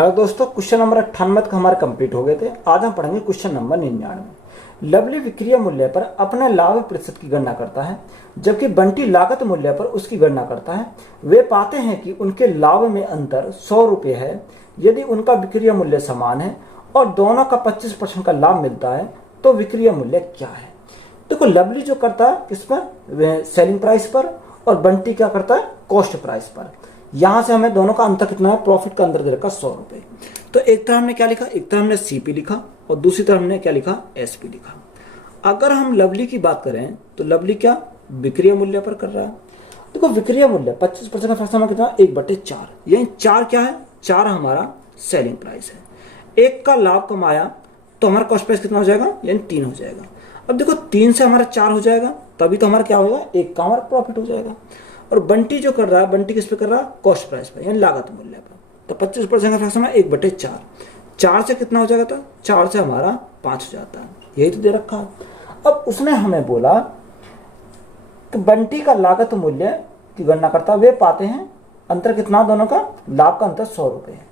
Hello दोस्तों, question number 98 का हमारे कंप्लीट हो गए थे। आज हम पढ़ेंगे क्वेश्चन नंबर 99। लवली विक्रय मूल्य पर अपने लाभ प्रतिशत की गणना करता है, जबकि बंटी लागत मूल्य पर उसकी गणना करता है। वे पाते हैं कि उनके लाभ में अंतर 100 रुपये है। यदि उनका विक्रय मूल्य समान है और दोनों का 25% का लाभ मिलता है तो विक्रय मूल्य क्या है। देखो, लवली जो करता है किस पर, सेलिंग प्राइस पर, और बंटी क्या करता है, कॉस्ट प्राइस पर। यहां से हमें दोनों का अंतर कितना है, प्रॉफिट का अंतर दे रखा 100 रुपए। तो एक तरह हमने क्या लिखा, एक तरह हमने सीपी लिखा और दूसरी तरफ हमने क्या लिखा, एसपी लिखा। अगर हम लवली की बात करें तो लवली क्या विक्रय मूल्य पर कर रहा है। देखो, विक्रय मूल्य 25% का फैसला कितना, 1/4, यानी 4 क्या है, 4 हमारा सेलिंग प्राइस है। 1 का लाभ कमाया तो हमारा कॉस्ट प्राइस कितना हो जाएगा, यानी 3 हो जाएगा। अब देखो, 3 से हमारा 4 हो जाएगा, तभी तो हमारा क्या होगा, 1 का हमारा प्रॉफिट हो जाएगा। और बंटी जो कर रहा है, बंटी किस पे कर रहा है, कॉस्ट प्राइस पे, यानी लागत मूल्य पर। तो 25% का फ्रैक्शन है 1/4। 4 से कितना हो जाएगा, तो 4 से हमारा 5 हो जाता है। यही तो दे रखा है। अब उसने हमें बोला कि बंटी का लागत मूल्य की गणना करता, वे पाते हैं अंतर कितना, दोनों का लाभ का अंतर 100 रुपये है।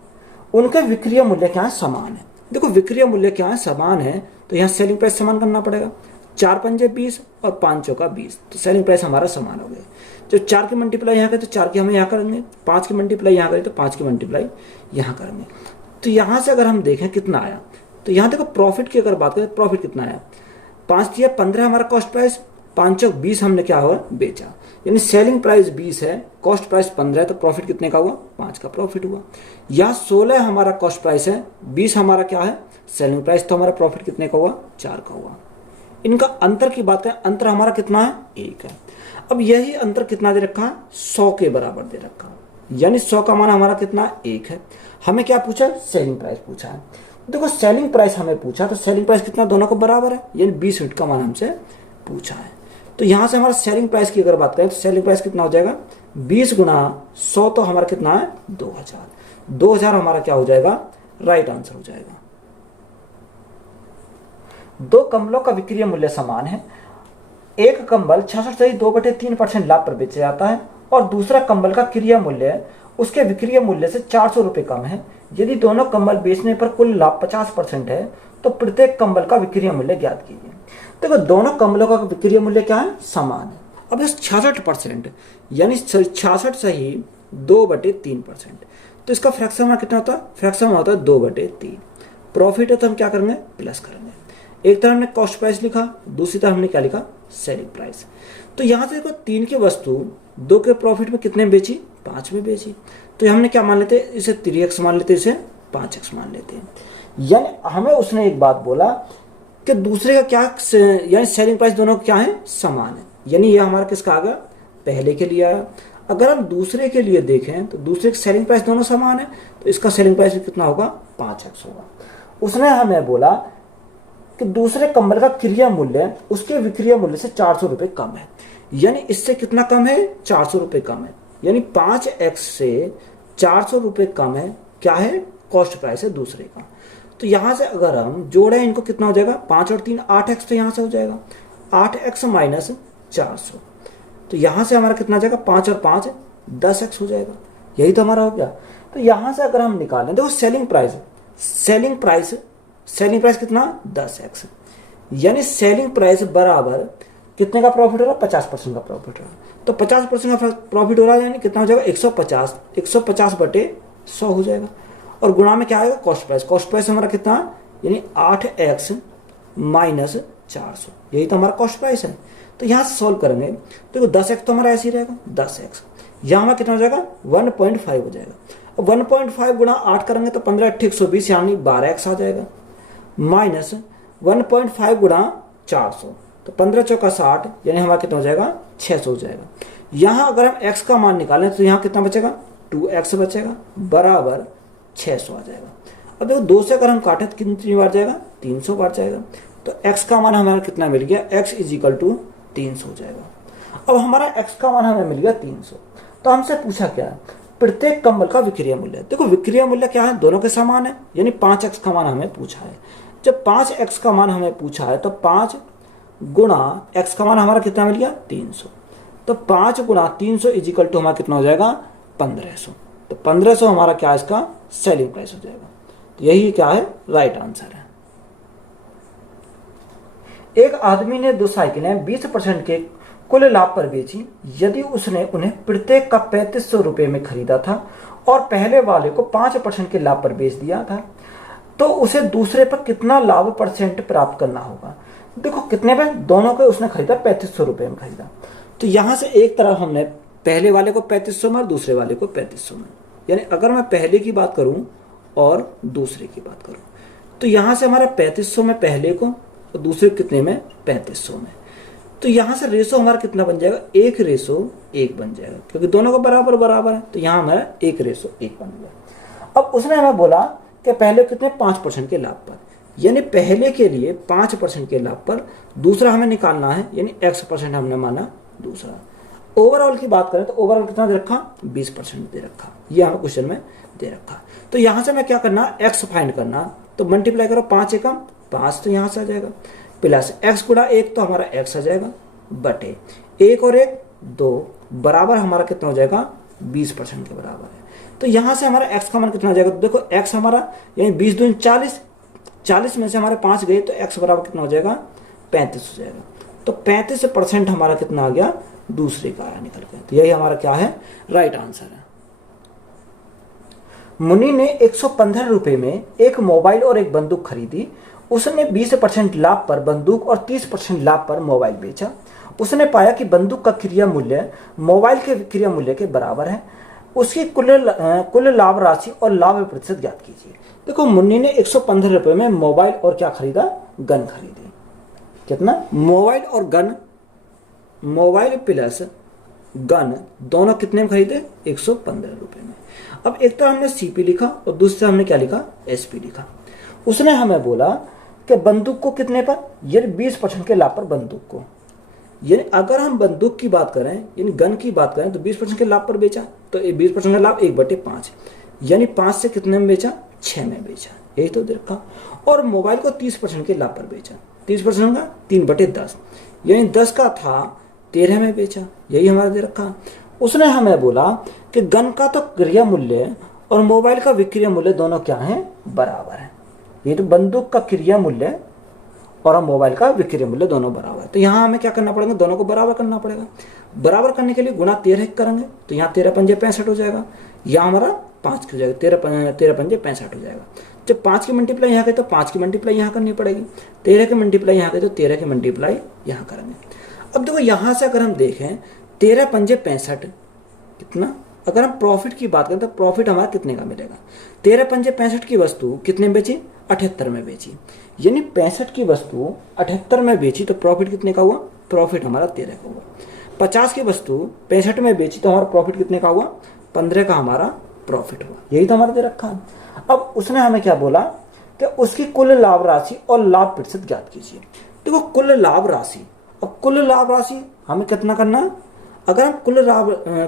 उनके विक्रय मूल्य क्या है, समान है। देखो, विक्रय मूल्य क्या है, समान है, तो यहाँ सेलिंग प्राइस समान करना पड़ेगा। 4 पंजे 20 और 5 चौका 20, तो सेलिंग प्राइस हमारा समान हो गया। जब 4 की मल्टीप्लाई यहाँ करें तो 4 की हमें यहाँ करेंगे, 5 की मल्टीप्लाई यहाँ करें तो 5 की मल्टीप्लाई यहाँ करेंगे। तो यहाँ से अगर हम देखें कितना आया, तो यहाँ देखो प्रॉफिट की अगर बात करें, प्रॉफिट कितना आया, 5 या 15 हमारा कॉस्ट प्राइस, 5 चौक 20 हमने क्या हुआ, बेचा। यानी सेलिंग प्राइस 20 है, कॉस्ट प्राइस 15 है, तो प्रॉफिट कितने का हुआ, 5 का प्रॉफिट हुआ। यहाँ 16 हमारा कॉस्ट प्राइस है, 20 हमारा क्या है, सेलिंग प्राइस, तो हमारा प्रॉफिट कितने का हुआ, 4 का हुआ। इनका अंतर की बात करें, अंतर हमारा कितना है, 1 है। अब यही अंतर कितना दे रखा है, 100 के बराबर दे रखा है, यानी 100 का मान हमारा कितना, 1 है। हमें क्या पूछा, सेलिंग प्राइस पूछा है। देखो, सेलिंग प्राइस हमें पूछा, तो सेलिंग प्राइस कितना, दोनों को बराबर है, यानी 20 यूनिट का मान हमसे पूछा है। तो यहां से हमारा सेलिंग प्राइस की अगर बात करें तो सेलिंग प्राइस कितना हो जाएगा, 20 गुना 100, तो हमारा कितना है, 2000 हमारा क्या हो जाएगा, राइट आंसर हो जाएगा। 2 कंबलों का विक्रय मूल्य समान है। एक कंबल 66 से 2/3% लाभ पर बेचा जाता है और दूसरा कंबल का क्रय मूल्य उसके विक्रय मूल्य से 400 रुपये कम है। यदि दोनों कंबल बेचने पर कुल लाभ 50% है तो प्रत्येक कंबल का विक्रय मूल्य ज्ञात कीजिए। देखो, दोनों कंबलों का विक्रय मूल्य क्या है, समान है। अब इस 66% यानी 66 से ही 2/3%, तो इसका फ्रैक्शन कितना होता है, फ्रैक्शन होता है 2/3। प्रॉफिट है तो हम क्या करेंगे, प्लस करेंगे। एक तरफ हमने कॉस्ट प्राइस लिखा, दूसरी तरफ हमने क्या लिखा, सेलिंग प्राइस। तो यहां से देखो, 3 की वस्तु 2 के प्रॉफिट में कितने बेची, 5 में बेची। तो हमने क्या मान लेते हैं, इसे 3x मान लेते हैं, इसे 5x मान लेते हैं। यानी हमें उसने एक बात बोला कि दूसरे का क्या, यानी सेलिंग प्राइस दोनों क्या है, समान है। यानी यह हमारा किसका आ गया, पहले के लिए आया। अगर हम दूसरे के लिए देखें तो दूसरे की सेलिंग प्राइस दोनों समान है, तो इसका सेलिंग प्राइस भी कितना होगा, 5x होगा। उसने हमें बोला कि दूसरे कंबल का क्रय मूल्य उसके विक्रय मूल्य से 400 रुपये कम है, यानी इससे कितना कम है, 400 रुपये कम है। यानी 5x से 400 रुपये कम है, क्या है, कॉस्ट प्राइस है दूसरे का। तो यहां से अगर हम जोड़े इनको, कितना हो जाएगा, 5 और 3 8x, तो यहां से हो जाएगा 8x माइनस 400। तो यहां से हमारा कितना जाएगा, 5 और 5 10x हो जाएगा। यही तो हमारा हो गया। तो यहां से अगर हम निकालें, देखो सेलिंग प्राइस कितना, 10x, यानी सेलिंग प्राइस बराबर कितने का प्रॉफिट हो रहा है, 50% का प्रॉफिट हो रहा है। तो 50% का प्रॉफिट हो रहा है, यानी कितना हो जाएगा, 150/100 हो जाएगा। और गुणा में क्या आएगा, कॉस्ट प्राइस हमारा कितना, यानी 8x माइनस 400, यही तो हमारा कॉस्ट प्राइस है। तो यहां से सॉल्व करेंगे, देखो 10x तो हमारा ऐसे ही रहेगा, 10x यहां हमारा कितना हो जाएगा, 1.5 हो जाएगा। और 1.5 गुणा 8 करेंगे तो 15 8 120, यानी 12x आ जाएगा, माइनस 1.5 गुणा 400, तो 15 चौका 60, यानी हमारा कितना हो जाएगा, 600 हो जाएगा। यहां अगर हम x का मान निकालें तो यहां कितना बचेगा, 2x बचेगा, बराबर 600 आ जाएगा। अब देखो, 2 से अगर हम काटें तो कितनी बार जाएगा, 300 बार जाएगा। तो x का मान हमारा कितना मिल गया, x = 300 हो जाएगा। अब हमारा x का मान हमें मिल गया 300। तो हमसे पूछा क्या है, प्रत्येक कंबल का विक्रय मूल्य। देखो, विक्रय मूल्य क्या है, दोनों के समान है, यानी 5x का मान हमें पूछा है। जब 5x का मान हमें पूछा है तो 5 गुणा x का मान हमारा कितना मिल गया, 300। तो 5 गुणा 300 = हमारा कितना हो जाएगा, 1500। तो 1500 हमारा क्या इसका सेलिंग प्राइस हो जाएगा। तो यही क्या है, राइट आंसर है। एक आदमी ने 2 साइकिलें 20% के कुल लाभ पर बेची यदि उसने उन्हें प्रत्येक का 3500 रुपये में खरीदा था और पहले वाले को 5% के लाभ पर बेच दिया था, तो उसे दूसरे पर कितना लाभ परसेंट प्राप्त करना होगा। देखो कितने में, दोनों को उसने खरीदा 3500 रुपये में खरीदा। तो यहां से एक तरफ हमने पहले वाले को 3500 में और दूसरे वाले को 3500 में, यानी अगर मैं पहले की बात करूं और दूसरे की बात करूं तो यहां से हमारा 3500 में पहले को और दूसरे कितने में 3500 में। तो यहां से रेशो हमारा कितना बन जाएगा, 1:1 बन जाएगा, क्योंकि दोनों का बराबर बराबर है। तो यहां हमारा 1:1 बन गया। अब उसने हमें बोला कि पहले कितने 5% के लाभ पर, यानी पहले के लिए 5% के लाभ पर दूसरा हमें निकालना है, यानी x% हमने माना दूसरा। ओवरऑल की बात करें तो ओवरऑल कितना दे रखा, 20% दे रखा, ये हमें क्वेश्चन में दे रखा। तो यहां से मैं क्या करना, x फाइंड करना, तो मल्टीप्लाई करो 5 एकम 5, तो यहां से आ जाएगा, प्लस x गुणा 1 तो हमारा x आ जाएगा, बटे 1 और 1 2 बराबर हमारा कितना हो जाएगा, 20% के बराबर है। तो यहां से हमारा x का मान कितना हो जाएगा, तो देखो x हमारा यानी 20 दूनी 40, 40 में से हमारे 5 गए तो x बराबर कितना हो जाएगा, 35 हो जाएगा। तो 35% हमारा कितना आ गया, दूसरे का आया निकल गया। तो यही हमारा क्या है, राइट आंसर है। मुनि ने 115 रुपए में एक मोबाइल और एक बंदूक खरीदी। उसने 20% लाभ पर बंदूक और 30% लाभ पर मोबाइल बेचा। उसने पाया कि बंदूक का क्रय मूल्य मोबाइल के क्रय मूल्य के बराबर है। उसकी कुल लाभ राशि और लाभ प्रतिशत ज्ञात कीजिए। देखो मुन्नी ने 115 रुपए में मोबाइल और क्या खरीदा, गन खरीदी। कितना, मोबाइल और गन, मोबाइल प्लस गन दोनों कितने में खरीदे, 115 रुपए में। अब एक तरह हमने सीपी लिखा और दूसरा हमने क्या लिखा, एसपी लिखा। उसने हमें बोला कि बंदूक को कितने पर, यानी 20% के लाभ पर बंदूक को, यानी अगर हम बंदूक की बात करें यानी गन की बात करें तो 20% के लाभ पर बेचा, तो 20% का लाभ 1/5, यानी 5 से कितने में बेचा, 6 में बेचा, यही तो देखा। और मोबाइल को 30% के लाभ पर बेचा, 30% का 3/10, यानी 10 का था 13 में बेचा, यही हमारा दे रखा। उसने हमें बोला कि गन का तो क्रय मूल्य और मोबाइल का विक्रय मूल्य दोनों क्या है, बराबर है। ये तो बंदूक का क्रय मूल्य और मोबाइल का विक्रय मूल्य दोनों बराबर है। तो यहाँ हमें क्या करना पड़ेगा, दोनों को बराबर करना पड़ेगा। बराबर करने के लिए गुणा 13 करेंगे, तो यहाँ 13 पंजे 65 हो जाएगा, यहाँ हमारा 5 हो जाएगा, 13 पंजे 65 हो जाएगा। जब 5 की मल्टीप्लाई यहाँ करें तो 5 की मल्टीप्लाई यहाँ करनी पड़ेगी, 13 की मल्टीप्लाई यहाँ करें तो 13 की मल्टीप्लाई यहाँ करेंगे। अब देखो यहाँ से अगर हम देखें 13 पंजे 65 कितना, अगर हम प्रॉफिट की बात करें तो प्रॉफिट हमारा कितने का मिलेगा, 13 पंजे 65 की वस्तु कितने में बेची, 78 में बेची, यानी 65 की वस्तु 78 में बेची तो प्रॉफिट कितने का हुआ, प्रॉफिट हमारा 13 का हुआ। 50 की वस्तु 65 में बेची तो हमारा प्रॉफिट कितने का हुआ, 15 का हमारा प्रॉफिट हुआ, यही तो हमारा दे रखा है। अब उसने हमें क्या बोला कि उसकी कुल लाभ राशि और लाभ प्रतिशत ज्ञात कीजिए। देखो कुल लाभ राशि, अब कुल लाभ राशि हमें कितना करना है, अगर हम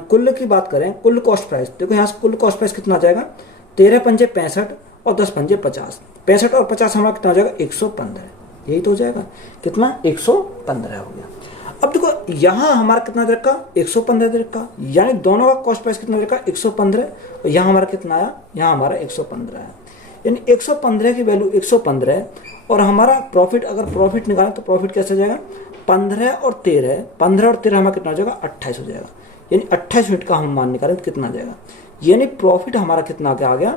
कुल की बात करें, कुल कॉस्ट प्राइस, देखो यहाँ से कुल कॉस्ट प्राइस कितना आ जाएगा, 13 पंजे 65 और 10 पंजे 50, 65 और 50 हमारा कितना हो जाएगा, 115, यही तो हो जाएगा, कितना 115 हो गया। अब देखो यहाँ हमारा कितना दे रखा, 115 दे रखा, यानी दोनों का कॉस्ट प्राइस कितना दे रखा, 115, और यहाँ हमारा कितना आया, यहाँ हमारा 115 है, यानी 115 की वैल्यू 115, और हमारा प्रॉफिट, अगर प्रॉफिट निकालें तो प्रॉफिट कैसे जाएगा, 15 और 13 हमारा कितना हो जाएगा, 28 हो जाएगा, यानी 28 यूनिट का हम मान निकालें तो कितना आ जाएगा, यानी प्रॉफिट हमारा कितना आ गया,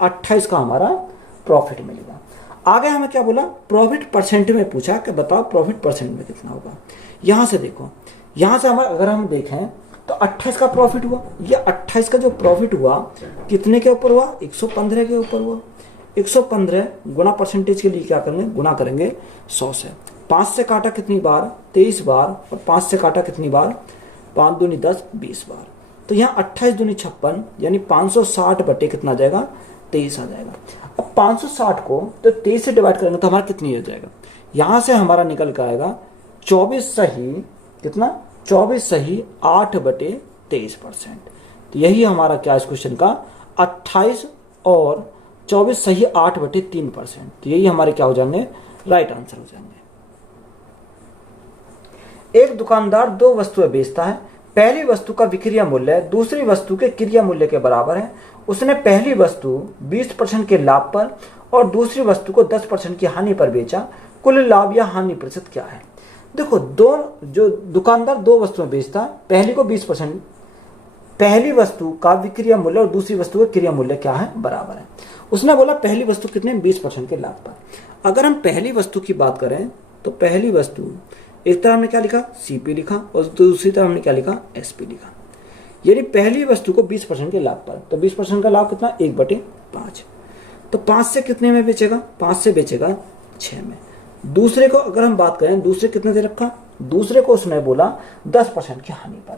28 का हमारा प्रॉफिट मिलेगा। आगे हमें क्या बोला, प्रॉफिट परसेंट में पूछा कि बताओ प्रॉफिट परसेंट में कितना होगा। यहां से देखो, यहां से हमारा अगर हम देखें तो 28 का प्रॉफिट हुआ, ये 28 का जो प्रॉफिट हुआ कितने के ऊपर हुआ, 115 के ऊपर हुआ। 115 गुणा परसेंटेज के लिए क्या करेंगे, गुणा करेंगे 100 से। 5 से काटा कितनी बार, 23 बार, और 5 से काटा कितनी बार, 5 दूनी 10, 20 बार। तो यहाँ 28 दूनी 56, यानी 560 बटे कितना आ जाएगा, 23 आ जाएगा। अब 560 को तो 23 से डिवाइड करेंगे तो हमारा कितनी हो जाएगा, यहाँ से हमारा निकल के आएगा 24 सही कितना, 24 सही 8/23%। तो यही हमारा क्या इस क्वेश्चन का 28 और 24 सही 8/3%। तो यही हमारे क्या हो जाएंगे, राइट आंसर हो जाएंगे। एक दुकानदार 2 वस्तुएं बेचता है, पहली वस्तु का विक्रिया मूल्य दूसरी वस्तु के क्रिया मूल्य के बराबर है, उसने पहली वस्तु 20% के लाभ पर और दूसरी वस्तु को 10% की हानि पर बेचा, कुल लाभ या हानि प्रतिशत क्या है। देखो, जो दुकानदार दो वस्तुएं बेचता, पहली को 20%, पहली वस्तु का विक्रिया मूल्य और दूसरी वस्तु का क्रिया मूल्य क्या है, बराबर है। उसने बोला पहली वस्तु कितने, 20% के लाभ पर। अगर हम पहली वस्तु की बात करें तो पहली वस्तु एक तरह हमने क्या लिखा, सीपी लिखा, और दूसरी तरफ हमने क्या लिखा, एसपी लिखा। यानी पहली वस्तु को 20% के लाभ पर, तो 20% का लाभ कितना, 1/5। तो 5 से कितने में बेचेगा, 5 से बेचेगा 6 में। दूसरे को अगर हम बात करें, दूसरे कितने दे रखा, दूसरे को उसने बोला 10% की हानि पर।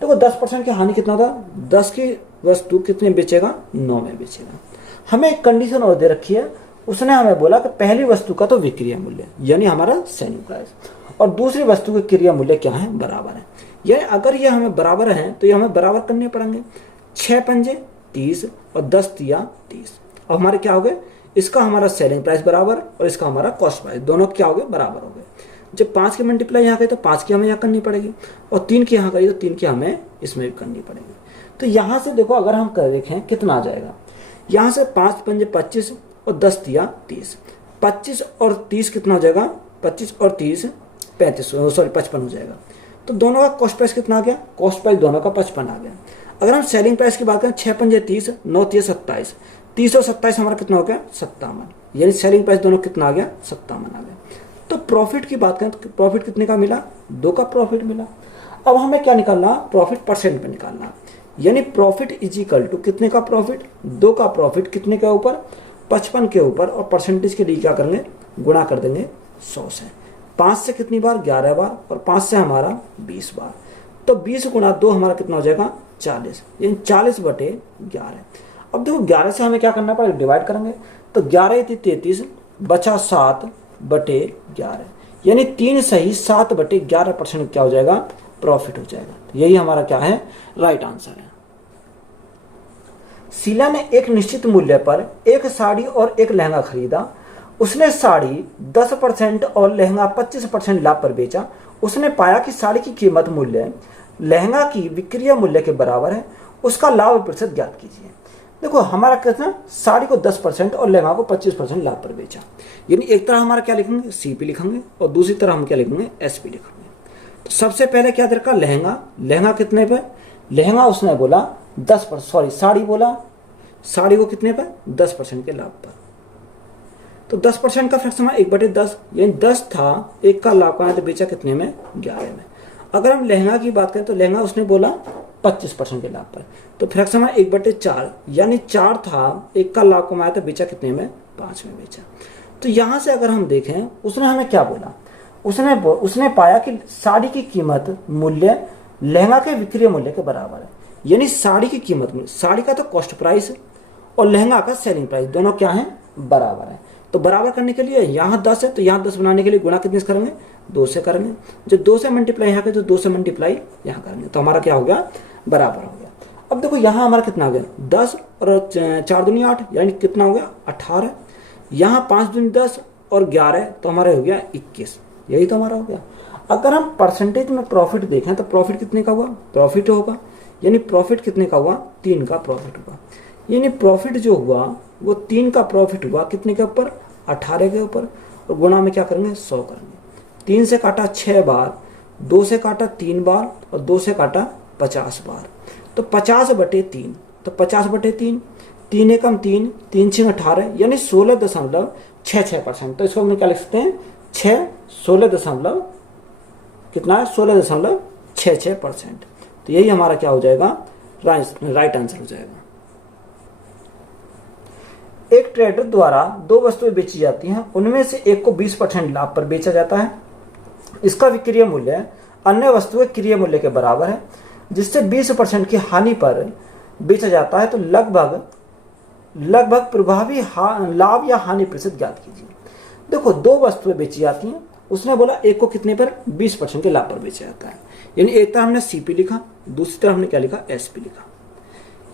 देखो 10% की हानि कितना था, 10 की वस्तु कितने बेचेगा, 9 में बेचेगा। हमें एक कंडीशन और दे रखी है, उसने हमें बोला कि पहली वस्तु का तो विक्रिया मूल्य यानी हमारा सेलिंग प्राइस और दूसरी वस्तु के क्रिया मूल्य क्या है, बराबर है। यानी अगर ये हमें बराबर है तो ये हमें बराबर करने पड़ेंगे। 6 पंजे 30 और 10 तिया 30। अब हमारे क्या हो गए, इसका हमारा सेलिंग प्राइस बराबर और इसका हमारा कॉस्ट प्राइस, दोनों क्या हो गए, बराबर हो गए। जब 5 की मल्टीप्लाई यहाँ गई तो 5 की हमें यहाँ करनी पड़ेगी, और 3 की यहाँ गई तो 3 की हमें इसमें भी करनी पड़ेगी। तो यहाँ से देखो अगर हम कर देखें कितना आ जाएगा, यहाँ से 5 पंजे 25 और 10 तिया 30। 25 और 30 कितना हो जाएगा, 25 और 30 55 हो जाएगा। तो दोनों का कॉस्ट प्राइस कितना आ गया, कॉस्ट प्राइस दोनों का 55 आ गया। अगर हम सेलिंग प्राइस की बात करें, 6 पंजे 30, 9 तिया 27, 30 और 27 हमारा कितना हो गया, 57। यानी सेलिंग प्राइस दोनों कितना आ गया, 57 आ गया। तो प्रॉफिट की बात करें तो प्रॉफिट कितने का मिला, 2 का प्रॉफिट मिला। अब हमें क्या निकालना, प्रॉफिट परसेंट में निकालना। यानी प्रॉफिट इज इक्वल टू कितने का प्रॉफिट, 2 का प्रॉफिट कितने के ऊपर, 55 के ऊपर, और परसेंटेज के लिए क्या करेंगे, गुणा कर देंगे 100 से। 5 से कितनी बार, 11 बार, और 5 से हमारा 20 बार। तो 20 गुणा 2 हमारा कितना हो जाएगा, 40। यानी 40/11। अब देखो 11 से हमें क्या करना पड़ेगा, डिवाइड करेंगे। तो 11 × 33 बचा 7/11। यानी 3 सही 7/11% क्या हो जाएगा, प्रॉफिट हो जाएगा। तो यही हमारा क्या है, राइट आंसर है। शीला ने एक निश्चित मूल्य पर एक साड़ी और एक लहंगा खरीदा। उसने साड़ी 10% और लहंगा 25% लाभ पर बेचा। उसने पाया कि साड़ी की कीमत मूल्य लहंगा की विक्रिया मूल्य के बराबर है। उसका लाभ प्रतिशत ज्ञात कीजिए। देखो हमारा कितना, साड़ी को 10% और लहंगा को 25% लाभ पर बेचा। यानी एक तरह हमारा क्या लिखेंगे, सीपी लिखेंगे, और दूसरी तरह हम क्या लिखेंगे, एसपी लिखेंगे। तो सबसे पहले क्या देखा, लहंगा। लहंगा कितने पे, लहंगा उसने बोला 10%, सॉरी साड़ी बोला, साड़ी को कितने पे, 10% के लाभ पर। तो 10% का फैक्टर हमारा 1/10, यानी 10 था, 1 का लाभ का तो बेचा कितने में, 11 में। अगर हम लहंगा की बात करें तो लहंगा उसने बोला 25% के लाभ पर, तो फ्रैक्शन हमारा 1/4, यानी 4 था, 1 का लाभ कमाया तो बेचा कितने में, 5 में बेचा। तो यहां से अगर हम देखें, उसने हमें क्या बोला, उसने पाया कि साड़ी की कीमत मूल्य लहंगा के विक्रय मूल्य के बराबर है। यानी साड़ी की कीमत में, साड़ी का तो कॉस्ट प्राइस और लहंगा का सेलिंग प्राइस दोनों क्या है, बराबर है। तो बराबर करने के लिए यहाँ 10 है, तो यहाँ 10 बनाने के लिए गुणा कितने से करेंगे, 2 से करेंगे। जब 2 से मल्टीप्लाई यहाँ करें तो 2 से मल्टीप्लाई यहाँ करेंगे, तो हमारा क्या हो गया, बराबर हो गया। अब देखो यहाँ हमारा कितना हो गया, 10 और 4 दूनी 8, यानी कितना हो गया, 18। यहाँ 5 दूनी 10 और 11, तो हमारा हो गया 21। यही तो हमारा हो गया। अगर हम परसेंटेज में प्रॉफिट देखें तो प्रॉफिट कितने का हुआ, प्रॉफिट होगा, यानी प्रॉफिट कितने का हुआ, 3 का प्रॉफिट हुआ। यानी प्रॉफिट जो हुआ वो 3 का प्रॉफिट हुआ कितने के ऊपर, 18 के ऊपर, और गुणा में क्या करेंगे, 100 करेंगे। 3 से काटा 6 बार, 2 से काटा 3 बार, और 2 से काटा 50 बार, तो 50/3। तो 50/3, 3 एकम 3, 3 6 18, यानी 16.66%। तो इसको हम क्या लिख सकते हैं, 16 कितना है, 16.66%। तो यही हमारा क्या हो जाएगा, राइट आंसर हो जाएगा। एक ट्रेडर द्वारा 2 वस्तुएं बेची जाती हैं, उनमें से एक को 20% लाभ पर बेचा जाता है। इसका विक्रय मूल्य अन्य वस्तु के क्रय मूल्य के बराबर है, जिससे 20% की हानि पर बेचा जाता है। तो लगभग प्रभावी लाभ या हानि प्रतिशत ज्ञात कीजिए। देखो 2 वस्तुएं बेची जाती हैं, उसने बोला एक को कितने पर, 20% के लाभ पर बेचा जाता है। यानी एक तरह हमने सीपी लिखा, दूसरी तरफ हमने क्या लिखा, एसपी लिखा।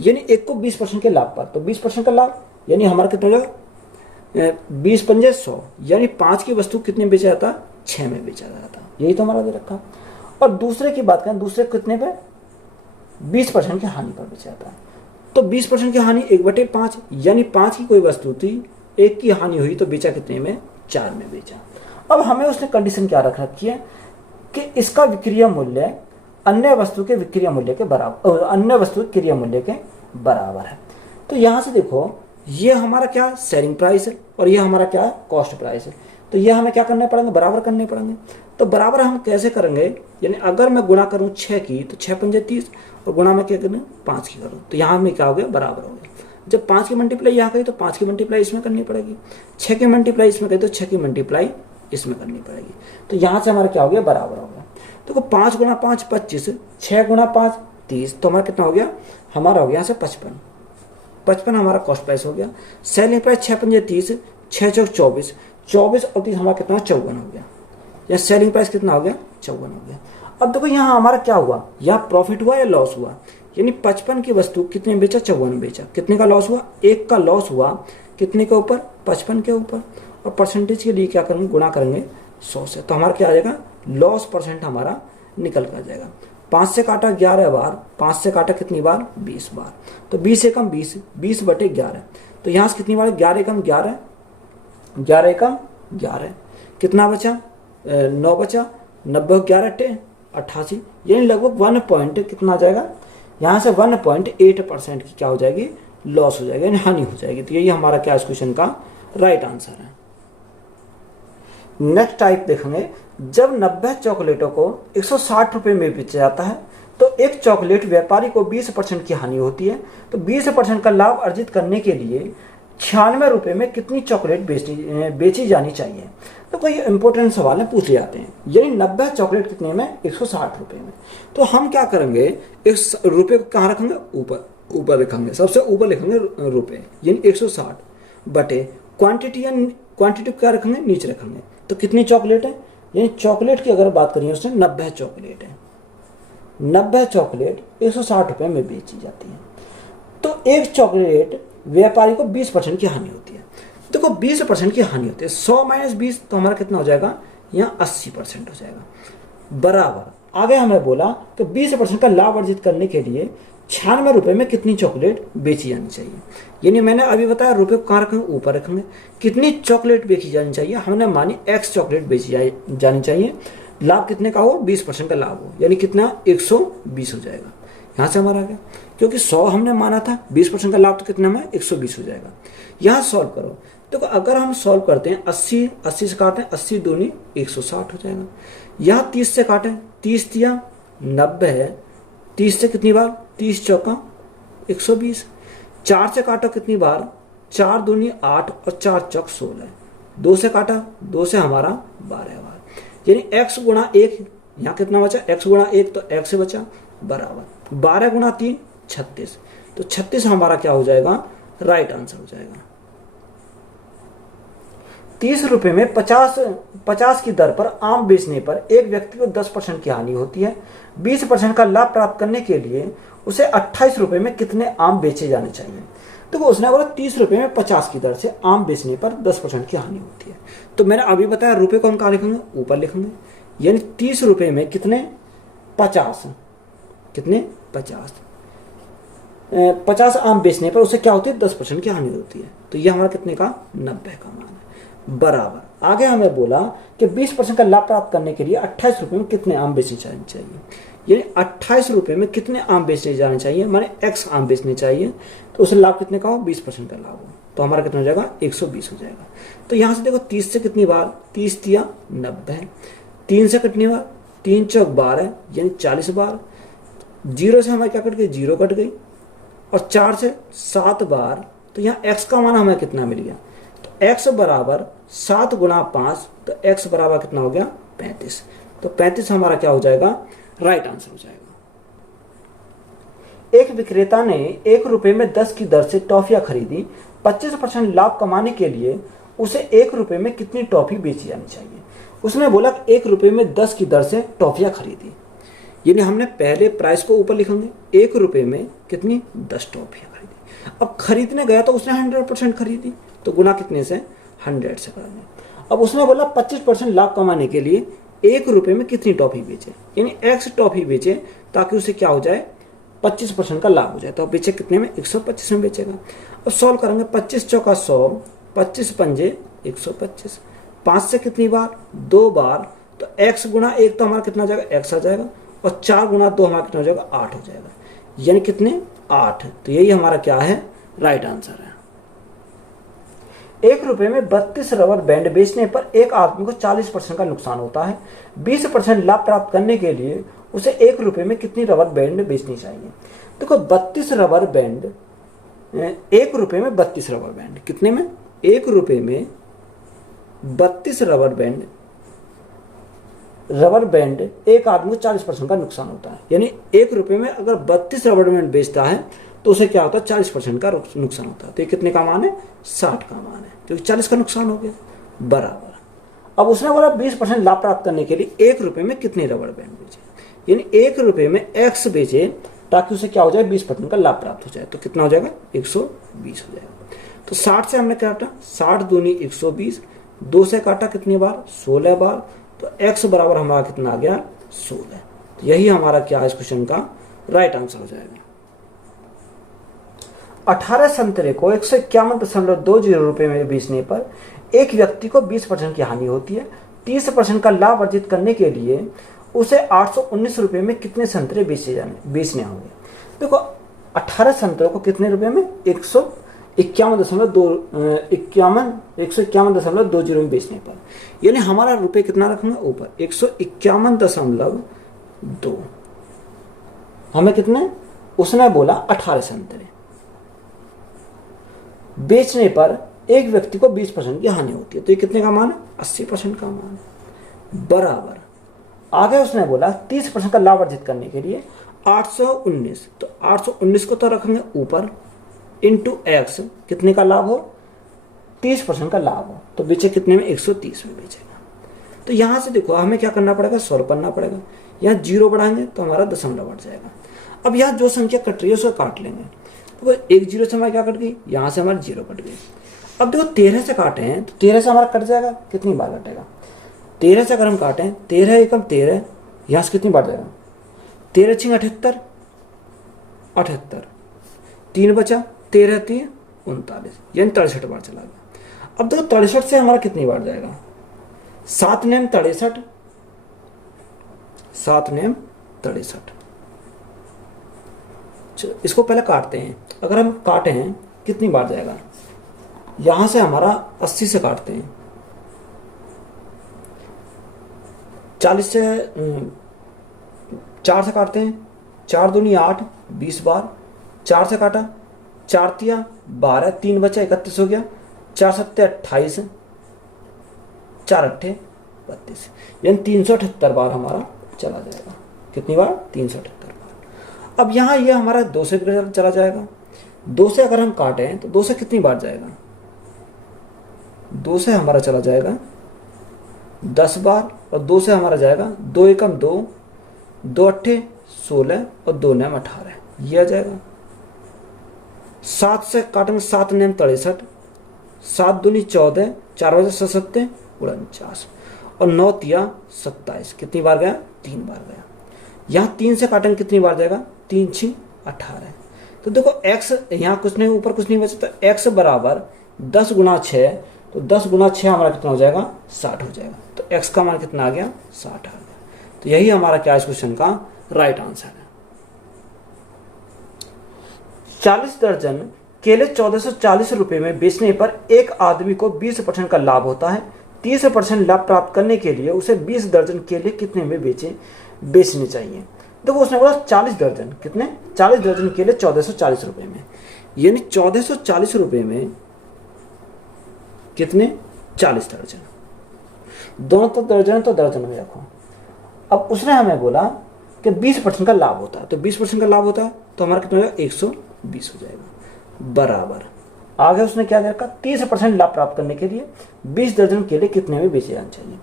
यानी एक को 20% के लाभ पर, तो 20% का लाभ यानी हमारा कितना हो जाएगा, 20 पंजे 100, यानी 5 की वस्तु कितने में बेचा जाता, 6 में बेचा जाता। यही तो हमारा दे रखा। और दूसरे की बात करें, दूसरे कितने पे, 20% की हानि पर बेचा जाता है। तो 20% की हानि 1/5, यानी 5 की कोई वस्तु थी, 1 की हानि हुई तो बेचा कितने में? 4 में बेचा। अब हमें उसने कंडीशन क्या रख रखी है कि इसका विक्रय मूल्य अन्य वस्तु के विक्रय मूल्य के बराबर, अन्य वस्तु के क्रय मूल्य के बराबर है। तो यहां से देखो, ये हमारा क्या है? सेलिंग प्राइस है, और ये हमारा क्या है? कॉस्ट प्राइस है। तो ये हमें क्या करने पड़ेंगे? बराबर करने पड़ेंगे। तो बराबर हम कैसे करेंगे? यानी अगर मैं गुणा करूं 6 की तो 6 पंजे 30, और गुणा में क्या करूं? 5 की करूं, तो यहाँ में क्या हो गया? बराबर हो गया। जब 5 की मल्टीप्लाई यहाँ करी तो 5 की मल्टीप्लाई इसमें करनी पड़ेगी, 6 की मल्टीप्लाई इसमें करी तो 6 की मल्टीप्लाई इसमें करनी पड़ेगी। तो यहाँ से हमारा क्या हो गया? बराबर हो गया। तो 5 गुणा 5 25, 6 गुणा 5 30, तो हमारा कितना हो गया? हमारा हो गया यहाँ से 55 हमारा कॉस्ट प्राइस हो गया। सेलिंग प्राइस 6 पंजे 30, 6 चौक 24, 24 और 30 हमारा कितना? 54 हो गया। या सेलिंग प्राइस कितना हो गया? 54 हो गया। अब देखो यहाँ हमारा क्या हुआ? यहाँ प्रॉफिट हुआ या लॉस हुआ? यानी 55 की वस्तु कितने बेचा? 54 बेचा। कितने का लॉस हुआ? 1 का लॉस हुआ। कितने के ऊपर? 55 के ऊपर। और परसेंटेज के लिए क्या करेंगे? गुणा करेंगे 100 से। तो हमारा क्या आ जाएगा? लॉस परसेंट हमारा निकल कर जाएगा। 5 से काटा 11 बार, 5 से काटा कितनी बार? 20 बार। तो 20 एकम 20, 20/11। तो यहाँ से कितनी बार? 11 एकम 11, 11 एकम 11, कितना बचा? 9 बचा। 90 11 88, यानी लगभग 1 पॉइंट कितना आ जाएगा? यहाँ से 1.8% की क्या हो जाएगी? लॉस हो जाएगी, यानी हानि हो जाएगी। तो यही हमारा क्या इस क्वेश्चन का राइट आंसर है। नेक्स्ट टाइप देखेंगे, जब 90 चॉकलेटों को 160 रुपये में बेचा जाता है तो एक चॉकलेट व्यापारी को 20% की हानि होती है। तो 20% का लाभ अर्जित करने के लिए 96 रुपये में कितनी चॉकलेट बेची जानी चाहिए? तो कोई इंपॉर्टेंट सवाल है, पूछ जाते हैं। यानी 90 चॉकलेट कितने में? 160 रुपये में। तो हम क्या करेंगे? इस रुपये को कहाँ रखेंगे? ऊपर लिखेंगे, सबसे ऊपर लिखेंगे रुपये, यानी 160 बटे क्वांटिटी क्या रखेंगे? नीचे रखेंगे। तो कितनी चॉकलेट है? यानी चॉकलेट की अगर बात करें उसने 90 चॉकलेट है, 90 चॉकलेट 160 रुपये में बेची जाती है। तो एक चॉकलेट व्यापारी को 20% की हानि होती है। देखो 20% की हानि होती है, 100 - 20 तो हमारा कितना हो जाएगा? यहाँ 80% हो जाएगा। बराबर आगे हमें बोला तो 20% का लाभ अर्जित करने के लिए 96 रुपये में कितनी चॉकलेट बेची जानी चाहिए? यानी मैंने अभी बताया रुपये को कहाँ रखेंगे? ऊपर रखेंगे। कितनी चॉकलेट बेची जानी चाहिए? हमने मानी X चॉकलेट बेची जानी चाहिए। लाभ कितने का हो? 20% का लाभ हो, यानी कितना? 120 हो जाएगा। यहाँ से हमारा आ गया, क्योंकि 100 हमने माना था, 20% का लाभ तो कितना में? 120 हो जाएगा। यहाँ सॉल्व करो। देखो अगर हम सॉल्व करते हैं 80 से काटें, 80 दूनी 160 हो जाएगा। यहाँ 30 से काटें, 30 दिया 90 है, 30 से कितनी बार? 30 चौका 120। 4 से काटो कितनी बार? 4 दूनी 8 और 4 चौक 16। 2 से काटा, 2 से हमारा 12 बार, यानी x गुणा 1, यहाँ कितना बचा? x गुणा 1, तो x से बचा बराबर 12 गुणा 3 36। तो 36 हमारा क्या हो जाएगा? राइट आंसर हो जाएगा। 30 रुपये में 50 की दर पर आम बेचने पर एक व्यक्ति को 10% की हानि होती है। 20% का लाभ प्राप्त करने के लिए उसे 28 रुपये में कितने आम बेचे जाने चाहिए? तो उसने बोला 30 रुपये में 50 की दर से आम बेचने पर 10% की हानि होती है। तो मैंने अभी बताया रुपये को हम कहाँ लिखेंगे? ऊपर लिखेंगे। यानी 30 रुपये में कितने? 50, कितने? 50 आम बेचने पर उसे क्या होती है? 10% की हानि होती है। तो ये हमारा कितने का? 90 का मान है। बराबर आगे हमें बोला कि 20% का लाभ प्राप्त करने के लिए 28 रुपये में कितने आम बेचने जाने चाहिए? यानी 28 रुपये में कितने आम बेचने जाने चाहिए? माने x आम बेचने चाहिए। तो उसे लाभ कितने का हो? 20% का लाभ हो। तो हमारा कितना हो जाएगा? 120 हो जाएगा। तो यहाँ से देखो 30 से कितनी बार? 30 दिया 90, 3 से कितनी बार? 3 चौक 12, यानी 40 बार। 0 से हमारे क्या कट गई? 0 कट गई। और 4 से 7 बार। तो यहाँ x का मान हमें कितना मिल गया? तो x बराबर 7 गुणा 5, तो x बराबर कितना हो गया? 35। तो 35 हमारा क्या हो जाएगा? राइट आंसर हो जाएगा। एक विक्रेता ने 1 रुपये में 10 की दर से टॉफियां खरीदी। 25% लाभ कमाने के लिए उसे 1 रुपये में कितनी टॉफी बेची जानी चाहिए? उसने बोला 1 रुपये में 10 की दर से टॉफियां खरीदी, यानी हमने पहले प्राइस को ऊपर लिखेंगे। 1 रुपये में कितनी? 10 टॉफियां खरीदी। अब खरीदने गया तो उसने 100% खरीदी, तो गुना कितने से? 100 से करेंगे। अब उसने बोला 25% लाभ कमाने के लिए 1 रुपये में कितनी टॉफी बेचे, यानी x टॉफी बेचे, ताकि उसे क्या हो जाए? 25% का लाभ हो जाए। तो अब बेचे कितने में? 125 में बेचेगा। अब सॉल्व करेंगे, 25 चौका 100, 25 पंजे 125, 5 से कितनी बार? 2 बार, तो x गुना 1 तो हमारा कितना हो जाएगा? x आ जाएगा, और 4 गुना 2 हमारा कितना हो जाएगा? 8 हो जाएगा, यानी कितने? 8। तो यही हमारा क्या है? राइट आंसर है। 1 रुपए में 32 रबर बैंड बेचने पर एक आदमी को 40% का नुकसान होता है। 20% लाभ प्राप्त करने के लिए उसे 1 रुपए में कितनी रबर बैंड बेचनी चाहिए? देखो 32 रबर बैंड, 1 रुपए में 32 रबर बैंड, कितने में? 1 रुपए में 32 रबर बैंड एक आदमी को 40% का नुकसान होता है। यानी 1 रुपए में अगर 32 रबर बैंड बेचता है तो उसे क्या होता है? 40% का नुकसान होता है। तो ये कितने का मान है? 60 का मान है, क्योंकि 40 का नुकसान हो गया, बराबर। अब उसने बोला 20% लाभ प्राप्त करने के लिए 1 रुपए में कितनी रबर बैंड बेचे, यानी 1 रुपए में x बेचे ताकि उसे क्या हो जाए? 20% का लाभ प्राप्त हो जाए। तो कितना हो जाएगा? 120 हो जाएगा। तो 60 से हमने काटा, 60 दूनी 120, 2 से काटा कितनी बार? 16 बार, तो x बराबर हमारा कितना आ गया? 16। तो यही हमारा क्या है इस क्वेश्चन का राइट आंसर हो जाएगा। 18 संतरे को 151.20 रुपए में बेचने पर एक व्यक्ति को 20% की हानि होती है। 30% का लाभ अर्जित करने के लिए उसे 819 रुपए में कितने संतरे बेचने होंगे? देखो 18 संतरों को कितने रुपए में? 151.20 में बेचने पर, यानी हमारा रुपए कितना रखेंगे? ऊपर 151.2। हमें कितने? उसने बोला 18 संतरे बेचने पर एक व्यक्ति को 20% की हानि होती है। तो ये कितने का मान है? 80% का मान है, बराबर। आगे उसने बोला 30% का लाभ अर्जित करने के लिए 819, तो 819 को तो रखेंगे ऊपर, इंटू एक्स, कितने का लाभ हो? 30% का लाभ हो, तो बेचे कितने में? 130 में बेचेगा। तो यहां से देखो हमें क्या करना पड़ेगा? सॉल्व करना पड़ेगा। यहाँ 0 बढ़ाएंगे तो हमारा दशमलव बढ़ जाएगा। अब यहाँ जो संख्या कट रही है उसको काट लेंगे। तो 1 0 से हमारी क्या कट गई? यहाँ से हमारी 0 कट गई। अब देखो 13 से काटे हैं तो 13 से हमारा कट जाएगा, कितनी बार कटेगा? 13 से अगर हम काटें, 13 एकम 13, यहाँ से कितनी बार जाएगा? 13 छिंग 78, 78, 3 बचा, 13 3 39, यानी 63 बार चला गया। अब देखो 63 से हमारा कितनी बार जाएगा? 7 नेम 63, 7 नेम 63। चलो इसको पहले काटते हैं। अगर हम काटे हैं कितनी बार जाएगा? यहां से हमारा 80 से काटते हैं, 40 से 4 से काटते हैं, 4 दूनी 8, 20 बार, 4 से काटा, 4 तिया 12, 3 बचा 31 हो गया, 4 सत्ते 28, 4 अट्ठे 32, यानी 378 बार हमारा चला जाएगा। कितनी बार? 378 बार। अब यहाँ ये हमारा 2 से चला जाएगा। 2 से अगर हम काटें तो 2 से कितनी बार जाएगा? 2 से हमारा चला जाएगा 10 बार, और 2 से हमारा जाएगा 2 एकम 2, 2 अट्ठे 16, और 2 नेम 18, ये आ जाएगा। 7 से काटेंगे, 7 नेम 63, 7 दूनी 14, 4 बजे 77 49, और 9 तिया 27, कितनी बार गया? 3 बार गया। यहाँ 3 से काटेंगे कितनी बार जाएगा? 3 6 18। तो देखो x यहाँ कुछ नहीं, ऊपर कुछ नहीं बचा, तो x बराबर 10 गुना 6, तो 10 गुना 6 हमारा कितना हो जाएगा? 60 हो जाएगा। तो x का मान कितना आ गया? 60 आ गया। तो यही हमारा क्या इस क्वेश्चन का राइट आंसर है। 40 दर्जन केले 1440 रुपए में बेचने पर एक आदमी को 20% का लाभ होता है। 30% लाभ प्राप्त करने के लिए उसे 20 दर्जन केले कितने में बेचने चाहिए? देखो उसने बोला 40 दर्जन, कितने? 40 दर्जन केले 1440 रुपए में, यानी 1440 रुपए में कितने? 40 दर्जन। दोनों तो दर्जन, तो दर्जन में रखो। अब उसने हमें बोला कि 20% का लाभ होता है, तो 20% का लाभ होता है तो हमारा कितना हो जाएगा? 120 हो जाएगा, बराबर। आगे उसने क्या देखा? 30% लाभ प्राप्त करने के लिए 20 दर्जन केले कितने में बेचे जाने चाहिए?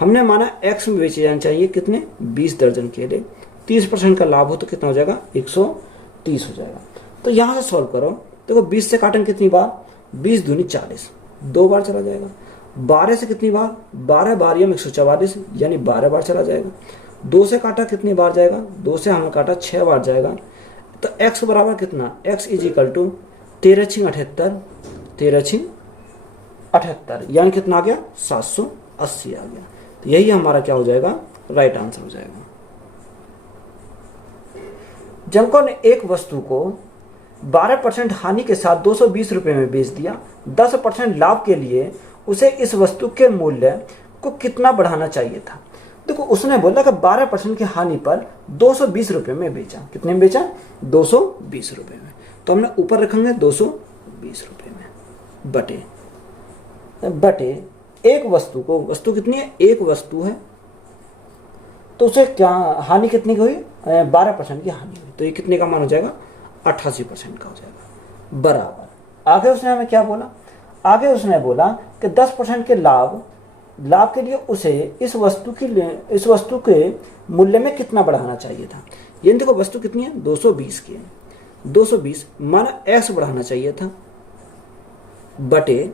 हमने माना x में बेचे जाने चाहिए कितने? 20 दर्जन केले। 30% का लाभ हो तो कितना हो जाएगा? 130 हो जाएगा। तो यहाँ से सॉल्व करो। देखो 20 से काटेंगे कितनी बार? 20 दूनी 40, 2 बार चला जाएगा। 12 से कितनी बार? 12 बार 144, यानी 12 बार चला जाएगा। 2 से काटा कितनी बार जाएगा? 2 से हमने काटा 6 बार जाएगा। तो x बराबर कितना, x इज इक्वल टू 13×78, 13×78 यानी कितना आ गया 780 आ गया। तो यही हमारा क्या हो जाएगा, राइट आंसर हो जाएगा। जंको ने एक वस्तु को 12% हानि के साथ 220 रुपये में बेच दिया। 10% लाभ के लिए उसे इस वस्तु के मूल्य को कितना बढ़ाना चाहिए था। देखो उसने बोला कि 12% की हानि पर 220 रुपये में बेचा। कितने में बेचा, 220 रुपये में। तो हमने ऊपर रखेंगे 220 रुपये में बटे एक वस्तु को, वस्तु कितनी है, एक वस्तु है तो उसे क्या हानि कितनी की हुई, 12% की हानि हुई। तो ये कितने का मान हो जाएगा, 88% का हो जाएगा। बराबर आगे उसने हमें क्या बोला, आगे उसने बोला कि 10% के लाभ के लिए उसे इस वस्तु के मूल्य में कितना बढ़ाना चाहिए था। ये देखो वस्तु कितनी है, 220 की है। 220 माना x बढ़ाना चाहिए था, बटे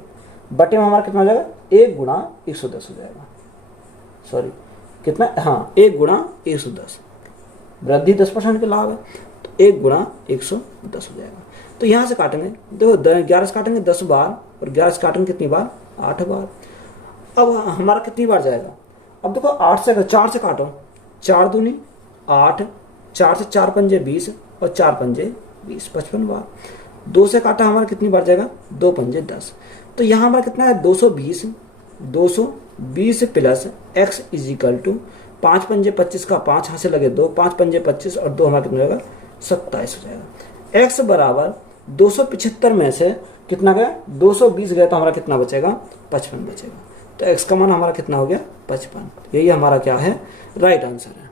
में हमारा कितना हो जाएगा, 1 गुणा 110 हो जाएगा। सॉरी कितना, हाँ 1 गुणा 110, वृद्धि 10% के लाभ है तो 1 गुणा 110 हो जाएगा। तो यहाँ से काटेंगे, देखो 11 से काटेंगे 10 बार और 11 से काटेंगे कितनी बार, 8 बार। अब हमारा कितनी बार जाएगा, अब देखो 8 से 4 से काटो, 4 दूनी 8, 4 से 4 पंजे 20 और 4 पंजे 20, 55 बार। 2 से काटा हमारा कितनी बार जाएगा, 2 पंजे 10। तो यहाँ हमारा कितना है 220 plus x is equal to 5 पंजे 25 का 5 यहाँ से लगे 2, 5 पंजे 25 और 2 हमारा कितना होगा, 27 हो जाएगा। x बराबर 275 में से कितना गया, 220 गया तो हमारा कितना बचेगा, 55 बचेगा। तो x का मान हमारा कितना हो गया, 55। यही हमारा क्या है, राइट आंसर है।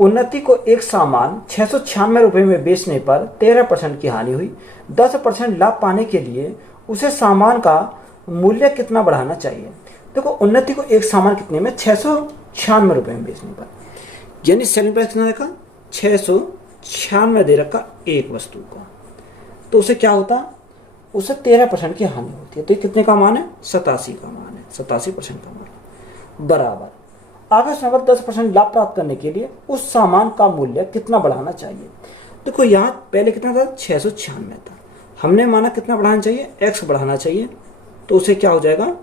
उन्नति को एक सामान 696 रुपये में बेचने पर 13% की हानि हुई। 10% लाभ पाने के लिए उसे सामान का मूल्य कितना बढ़ाना चाहिए। देखो उन्नति को एक सामान कितने में, 696 रुपये में बेचने पर, यानी सेलिंग प्राइस कितना रखा, 696 दे रखा एक वस्तु को, तो उसे क्या होता, उसे 13% की हानि होती है। तो कितने का मान है, 87 का मान है, 87% का मान। बराबर आगे उसने 10% लाभ प्राप्त करने के लिए उस सामान का मूल्य कितना बढ़ाना चाहिए। देखो यहाँ पहले कितना था, 696 था, हमने माना कितना बढ़ाना चाहिए, x बढ़ाना चाहिए। तो उसे क्या हो जाएगा,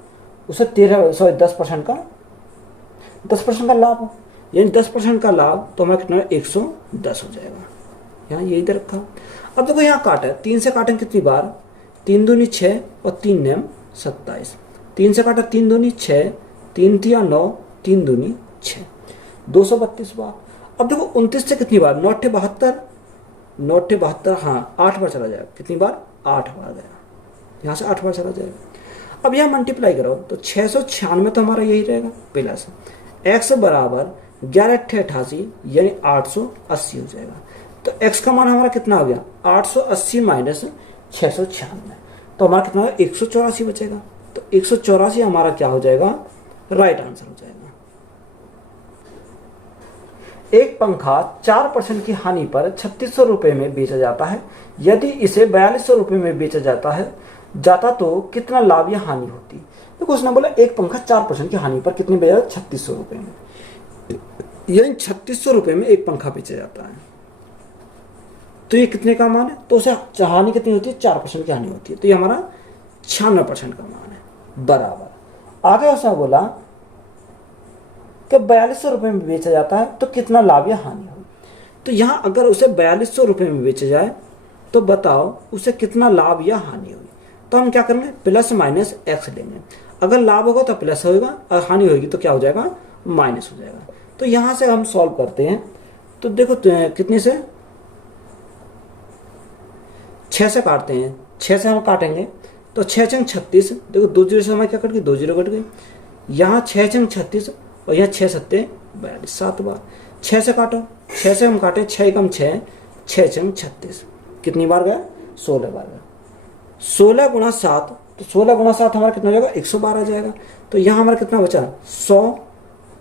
उसे 10% का लाभ, यानी 10% का लाभ तो हमारा कितना 110 हो जाएगा। यहाँ यही इधर रखा। अब देखो यहाँ काटा, 3 से काटें कितनी बार, 3 दूनी 6 और 3 नेम 27। 3 से काटा 3 दूनी 6, 3 तिया 9, 3 दूनी 6, 232 बार। अब देखो 29 से कितनी बार, 9 72, हाँ 8 बार चला जाएगा। कितनी बार, 8 बार गया, यहाँ से 8 बार चला जाएगा। अब यहाँ मल्टीप्लाई करो तो 696 तो हमारा यही रहेगा, प्लस x बराबर 11×88 यानी 880 हो जाएगा। तो x का मान हमारा कितना हो गया, 880 माइनस 696, तो हमारा कितना होगा, 184 बचेगा। तो 184 हमारा क्या हो जाएगा, राइट आंसर हो जाएगा। एक पंखा 4% की हानि पर 3600 रुपये में बेचा जाता है। यदि इसे 4200 रुपये में बेचा जाता तो कितना लाभ या हानि होती। देखो उसने बोला एक पंखा 4% की हानि पर कितने बेचा, 3600 रुपये में, यानी 3600 रुपये में एक पंखा बेचा जाता है। तो ये कितने का मान है, तो उसे हानि कितनी होती है, 4% की हानि होती है। तो ये हमारा 96% का मान है। बराबर आगे उसने बोला कि 4200 रुपये में बेचा जाता है तो कितना लाभ या हानि होगी। तो यहाँ अगर उसे 4200 रुपये में बेचा जाए तो बताओ उसे कितना लाभ या हानि होगी। तो हम क्या करेंगे, प्लस माइनस x लेंगे। अगर लाभ होगा तो प्लस होगा और हानि होगी तो क्या हो जाएगा, माइनस हो जाएगा। तो यहाँ से हम सॉल्व करते हैं। तो देखो कितने से, 6 से काटते हैं, 6 से हम काटेंगे तो 6×6 36। देखो 2 जीरो से हमारे क्या कट गई, 2 जीरो कट गई। यहाँ 6×6 36 और यहाँ 6 7 42, 7 बार। 6 से काटो, 6 से हम काटे 6 कम 6, 6×6 36, कितनी बार गया, 16 बार गया। 16 गुणा 7, तो 16 गुणा 7 हमारा कितना हो जाएगा, 112 आ जाएगा। तो यहाँ हमारा कितना बचा, 100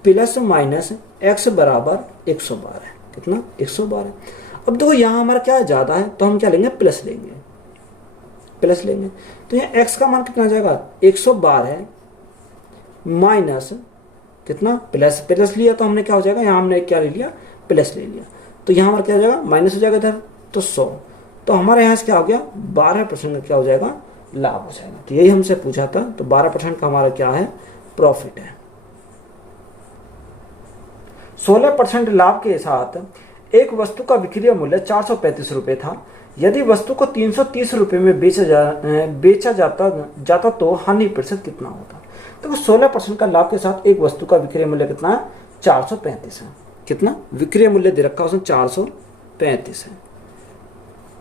प्लस माइनस x बराबर 112 है। कितना, 112 है। अब देखो यहाँ हमारा क्या ज़्यादा है तो हम क्या लेंगे, प्लस लेंगे, प्लस लेंगे। तो यहाँ x का मान कितना आ जाएगा, 112 है, माइनस कितना, प्लस लिया तो हमने क्या हो जाएगा, यहाँ हमने क्या ले लिया, प्लस ले लिया। तो यहाँ हमारा क्या हो जाएगा, माइनस हो जाएगा इधर, तो 100। तो हमारे यहाँ से क्या हो गया, 12% का क्या हो जाएगा, लाभ हो जाएगा। तो यही हमसे पूछा था। तो 12% का हमारा क्या है, प्रॉफिट है। 16% लाभ के साथ एक वस्तु का विक्रय मूल्य 435 रुपये था। यदि वस्तु को 330 रुपये में बेचा जाता तो हानि प्रतिशत कितना होता। तो 16% का लाभ के साथ एक वस्तु का विक्रय मूल्य कितना है, 435 है। कितना विक्रय मूल्य दे रखा है उसने, 435 है।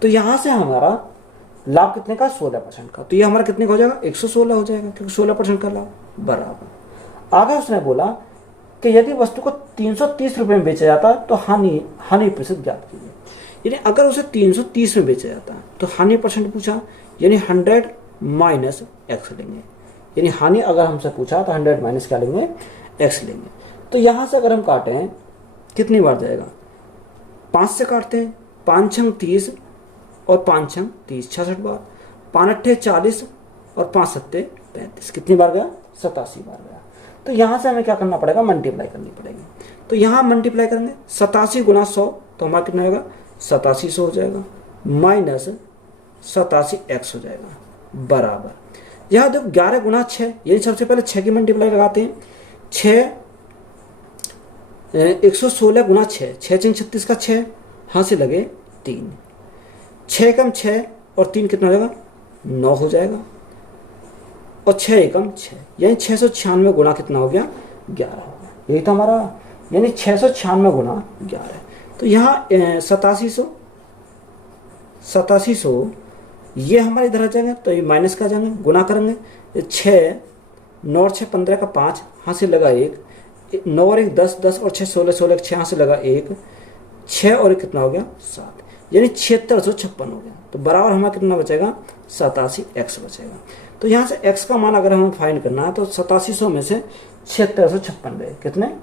तो यहां से हमारा लाभ कितने का, 16% का। तो ये हमारा कितने का हो जाएगा, 116 हो जाएगा, क्योंकि 16% का लाभ बराबर। आगे उसने बोला कि यदि वस्तु को 330 रुपये में बेचा जाता तो हानि प्रतिशत ज्ञात कीजिए। यानी अगर उसे 330 में बेचा जाता तो हानि परसेंट पूछा, यानी 100 माइनस एक्स लेंगे। यानी हानि अगर हमसे पूछा तो 100 माइनस क्या लेंगे, एक्स लेंगे। तो यहां से अगर हम काटें कितनी बार जाएगा, 5 से काटते हैं, 5 छंग 30 और 5 छंग 30, 66 बार, 5 अट्ठे 40 और 5 सत्ते 35, कितनी बार गया, 87 बार गया। तो यहां से हमें क्या करना पड़ेगा, मल्टीप्लाई करनी पड़ेगी। तो यहां मल्टीप्लाई करेंगे 87 गुना 100, तो हमारा कितना होगा, 8700 हो जाएगा, माइनस 87x हो जाएगा, बराबर। यहां देखो 11 गुना 6, यानी सबसे पहले 6 की मल्टीप्लाई लगाते हैं। 116 गुना 6, 6 छंग 36 का 6, हाँ से लगे 3, 6 कम 6 और 3 कितना हो जाएगा, 9 हो जाएगा, और 6 एकम 6, यानी 696 गुना कितना हो गया, 11 हो गया। यही तो हमारा, यानी 696 गुना 11। तो यहाँ 8700 ये हमारे इधर आ जाएगा, तो ये माइनस का आ जाएंगे, गुना करेंगे 6, 9 और 6 15 का 5, हाँ से लगा 1, 9 और 1 10, 10 और 6 16, 16 6 हाँ से लगा 1, 6 और 1 कितना हो गया, 7, यानी 7656 हो गया। तो बराबर हमारा कितना बचेगा, 87x बचेगा। तो यहाँ से x का मान अगर हमें फाइंड करना है तो 8700 में से 7656 गए, कितने,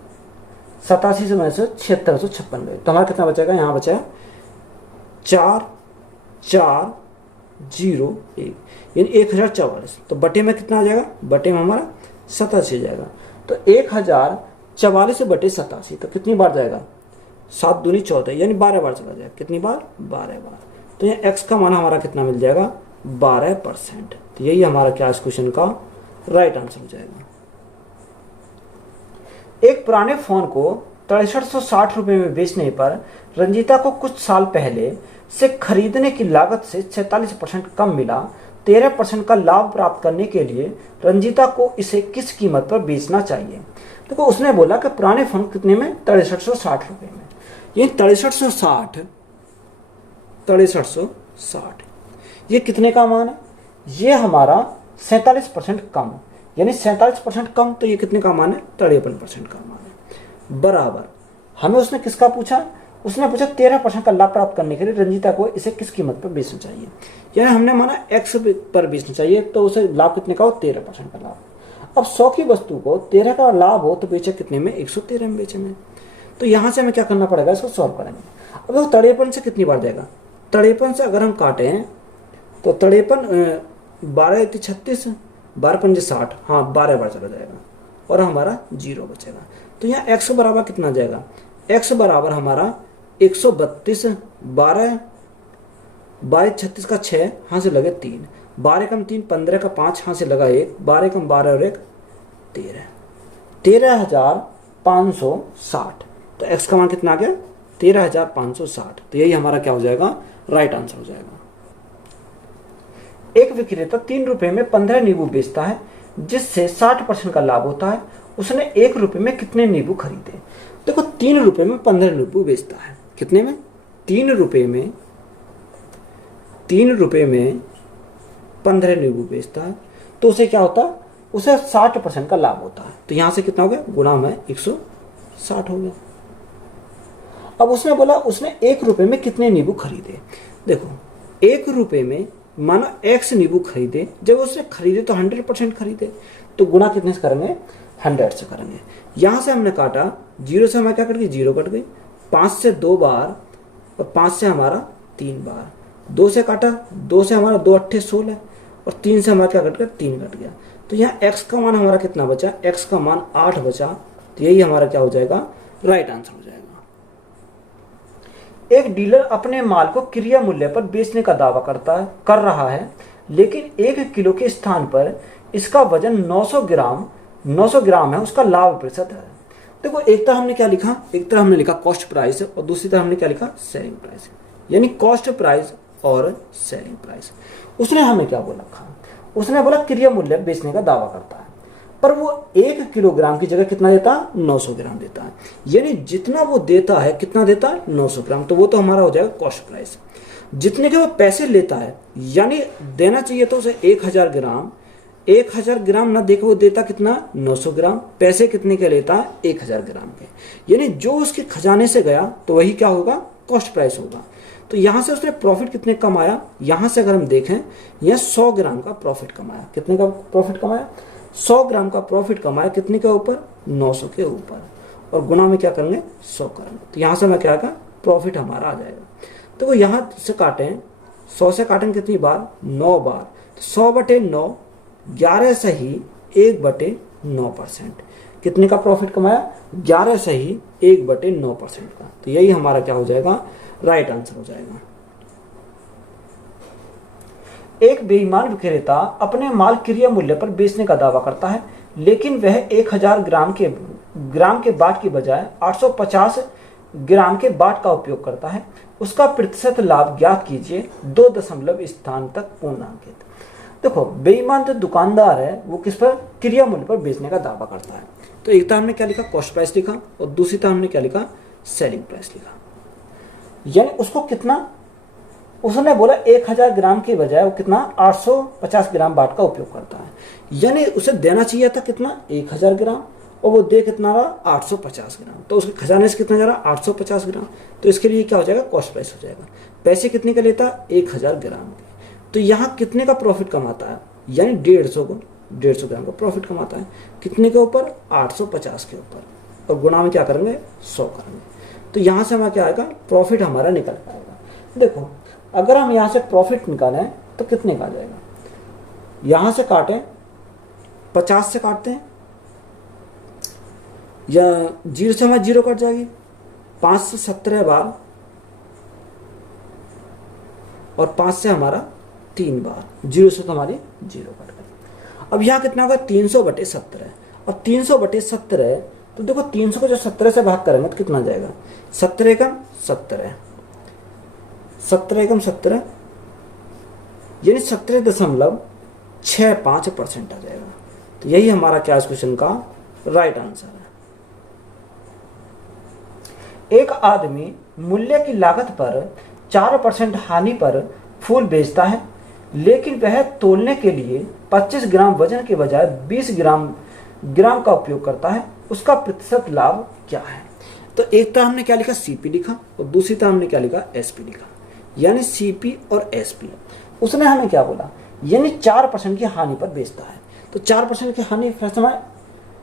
8700 में से 7656 गए। तो हमारा कितना बचेगा, यहाँ बचेगा 4401, यानी 1044। तो बटे में कितना आ जाएगा, बटे में हमारा 87 जाएगा। तो 1044 बटे 87, तो कितनी बार जाएगा, 7 दूनी 14, यानी 12 बार चला जाएगा। कितनी बार, 12 बार। तो यहाँ x का मान हमारा कितना मिल जाएगा, 12%। तो यही हमारा क्या इस क्वेश्चन का राइट आंसर हो जाएगा। एक पुराने फोन को 6360 रुपये में बेचने पर रंजीता को कुछ साल पहले से खरीदने की लागत से 46% कम मिला। 13% का लाभ प्राप्त करने के लिए रंजीता को इसे किस कीमत पर बेचना चाहिए। देखो उसने बोला कि पुराने फोन कितने में, 6360 रुपये में। ये 6360 ये कितने का मान है, ये हमारा 47% कम, यानी 47% कम। तो ये कितने का मान है, 53% का मान है, बराबर। हमें उसने किसका पूछा, उसने पूछा 13% का लाभ प्राप्त करने के लिए रंजीता को इसे किस कीमत पर बेचना चाहिए। यानी हमने माना x पर बेचना चाहिए, तो उसे लाभ कितने का हो, 13% का लाभ। अब 100 की वस्तु को 13 का लाभ हो तो बेचे कितने में, 113 में बेचेंगे। तो यहां से हमें क्या करना पड़ेगा, इसको सॉल्व करेंगे। अब वो 53 से कितनी बार जाएगा, 53 से अगर हम काटे हैं तो 53 12 36, 12 पंजे 60, हाँ 12 बार चला जाएगा और हमारा 0 बचेगा। तो यहाँ x बराबर कितना जाएगा, x बराबर हमारा 132, 12 36 का 6, हाँ से लगे 3, 12 कम 3 15 का 5, हाँ से लगा 1, 12 कम 12 और 1 13, 13560। तो x का मान कितना आ गया, 13560। तो यही हमारा क्या हो जाएगा, राइट आंसर हो जाएगा। एक विक्रेता 3 रुपए में 15 नींबू बेचता है, जिससे 60% का लाभ होता है। उसने 1 रुपए में कितने नींबू खरीदे। देखो 3 रुपए में 15 नींबू बेचता है, कितने में, 3 रुपए में 15 नींबू बेचता है, तो उसे क्या होता है, उसे 60% का लाभ होता है। तो यहां से कितना हो गया, गुणा में 160 हो गया। अब उसने बोला उसने 1 रुपए में कितने नींबू खरीदे। देखो 1 रुपए में मानो x नींबू खरीदे, जब उसने खरीदे तो 100% खरीदे, तो गुणा कितने से करेंगे, 100 से करेंगे। यहां से हमने काटा, 0 से हमारा क्या कट गई, 0 कट गई, 5 से 2 बार और 5 से हमारा 3 बार, 2 से काटा, 2 से हमारा 2 अट्ठे 16 और 3 से हमारा क्या कट गया, 3 कट गया। तो यहाँ x का मान हमारा कितना बचा, x का मान 8 बचा। तो यही हमारा क्या हो जाएगा, राइट आंसर हो जाएगा। एक डीलर अपने माल को क्रय मूल्य पर बेचने का दावा कर रहा है, लेकिन 1 किलो के स्थान पर इसका वजन 900 ग्राम है, उसका लाभ प्रतिशत है। देखो, एक तरह हमने क्या लिखा, एक तरह हमने लिखा कॉस्ट प्राइस और दूसरी तरह हमने क्या लिखा, सेलिंग प्राइस, यानी कॉस्ट प्राइस और सेलिंग प्राइस। उसने हमें क्या बोला था, उसने बोला क्रय मूल्य बेचने का दावा करता है, पर वो 1 किलोग्राम की जगह कितना देता है, 900 ग्राम देता है। यानी जितना वो देता है, कितना देता है, 900 ग्राम, तो वो तो हमारा हो जाएगा कॉस्ट प्राइस। जितने के वो पैसे लेता है, यानी देना चाहिए तो उसे 1000 ग्राम, 1000 ग्राम ना देकर वो देता कितना, 900 ग्राम। पैसे कितने के लेता है, 1000 ग्राम के, यानी जो उसके खजाने से गया तो वही क्या होगा, कॉस्ट प्राइस होगा। तो यहां से उसने प्रॉफिट कितने कमाया, यहां से अगर हम देखें, यह 100 ग्राम का प्रॉफिट कमाया। कितने का प्रॉफिट कमाया, 100 ग्राम का प्रॉफिट कमाया। कितने के ऊपर, 900 के ऊपर, और गुना में क्या करेंगे, 100 करेंगे। तो यहां से मैं क्या आएगा, प्रॉफिट हमारा आ जाएगा। तो वो यहां से काटें, 100 से काटेंगे कितनी बार, 9 बार, 100/9, 11 सही 1/9%। कितने का प्रॉफिट कमाया, 11 सही 1/9% का। तो यही हमारा क्या हो जाएगा, राइट आंसर हो जाएगा। एक बेईमान विक्रेता अपने माल क्रय मूल्य पर बेचने का दावा करता है, लेकिन वह 1000 ग्राम के बाट की बजाय 850 ग्राम के बाट का उपयोग करता है। उसका प्रतिशत लाभ ज्ञात कीजिए, 2 दशमलव स्थान तक पूर्णांकित। देखो, बेईमान जो दुकानदार है वो किस पर, क्रय मूल्य पर बेचने का दावा करता है। तो एक तरह हमने क्या लिखा, कॉस्ट प्राइस लिखा, और दूसरी तरह हमने क्या लिखा, सेलिंग प्राइस लिखा। यानी उसको कितना, उसने बोला 1000 ग्राम के बजाय वो कितना, 850 ग्राम बाट का उपयोग करता है। यानी उसे देना चाहिए था कितना, 1000 ग्राम, और वो दे कितना रहा, 850 ग्राम। तो उसके खजाने से कितना जा रहा, 850 ग्राम। तो इसके लिए क्या हो जाएगा, कॉस्ट प्राइस हो जाएगा। पैसे कितने का लेता, 1000 ग्राम के। तो यहाँ कितने का प्रॉफिट कमाता है, यानी 150 ग्राम का प्रॉफिट कमाता है। कितने के ऊपर, 850 के ऊपर, और गुणा में क्या करेंगे, 100 करेंगे। तो यहाँ से हमारा क्या आएगा, प्रॉफिट हमारा निकल पाएगा। देखो, अगर हम यहाँ से प्रॉफिट निकालें तो कितने का आ जाएगा, यहाँ से काटें, 50 से काटते हैं, या 0 से हमारी 0 कट जाएगी, 5 से 17 बार, और 5 से हमारा 3 बार, 0 से तो हमारी 0 कट गई। अब यहाँ कितना होगा, 300/17, और 300/17, तो देखो 300 को जो 17 से भाग करेंगे तो कितना जाएगा, 17 एकम 17, 17 एकम 17, यानी 17.65% आ जाएगा। तो यही हमारा क्या इस क्वेश्चन का राइट आंसर है। एक आदमी मूल्य की लागत पर 4% हानि पर फूल बेचता है, लेकिन वह तोलने के लिए 25 ग्राम वजन के बजाय 20 ग्राम का उपयोग करता है। उसका प्रतिशत लाभ क्या है। तो एक तरह हमने क्या लिखा, सीपी लिखा, और दूसरी तरह हमने क्या लिखा, एसपी लिखा, यानी सीपी और एसपी। उसने हमें क्या बोला, यानी 4% की हानि पर बेचता है। तो 4% की हानि समय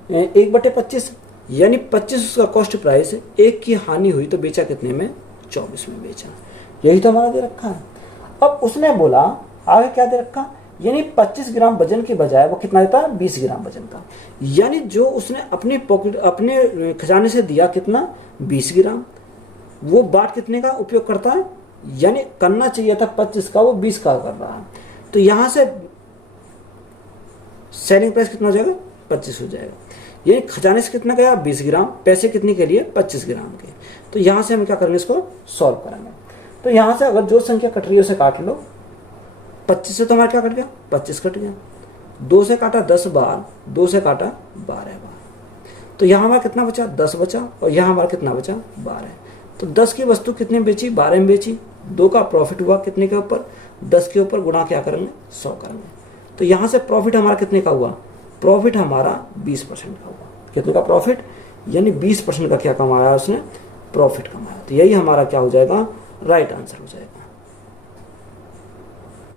1/25, यानी 25 उसका कॉस्ट प्राइस है, 1 की हानि हुई तो बेचा कितने में, 24 में बेचा। यही तो हमारा दे रखा है। अब उसने बोला आगे क्या दे रखा, यानी 25 ग्राम वजन के बजाय वो कितना देता है, 20 ग्राम वजन का। यानी जो उसने अपनी पॉकेट, अपने खजाने से दिया कितना, 20 ग्राम, वो बाट कितने का उपयोग करता है, यानी करना चाहिए था 25 का, वो 20 का कर रहा है। तो यहां से सेलिंग प्राइस कितना हो जाएगा, 25 हो जाएगा। यानी खजाने से कितना गया, 20 ग्राम, पैसे कितने के लिए, 25 ग्राम के। तो यहां से हम क्या करेंगे, इसको सॉल्व करेंगे। तो यहां से अगर जो संख्या कट रही है उसे काट लो, 25 से तो हमारा क्या कट गया, 25 कट गया। 2 से काटा 10 बार, 2 से काटा 12 बार, तो यहाँ हमारा कितना बचा, 10 बचा, और यहाँ हमारा कितना बचा, 12। तो 10 की वस्तु कितने में बेची, 12 में बेची। 2 का प्रॉफिट हुआ कितने के ऊपर, 10 के ऊपर, गुणा क्या करेंगे, 100 करेंगे। तो यहाँ से प्रॉफिट हमारा कितने का हुआ, प्रॉफिट हमारा 20% का हुआ। कितने का प्रॉफिट, यानी 20% का क्या कमाया उसने, प्रॉफिट कमाया। तो यही हमारा क्या हो जाएगा, राइट आंसर हो जाएगा।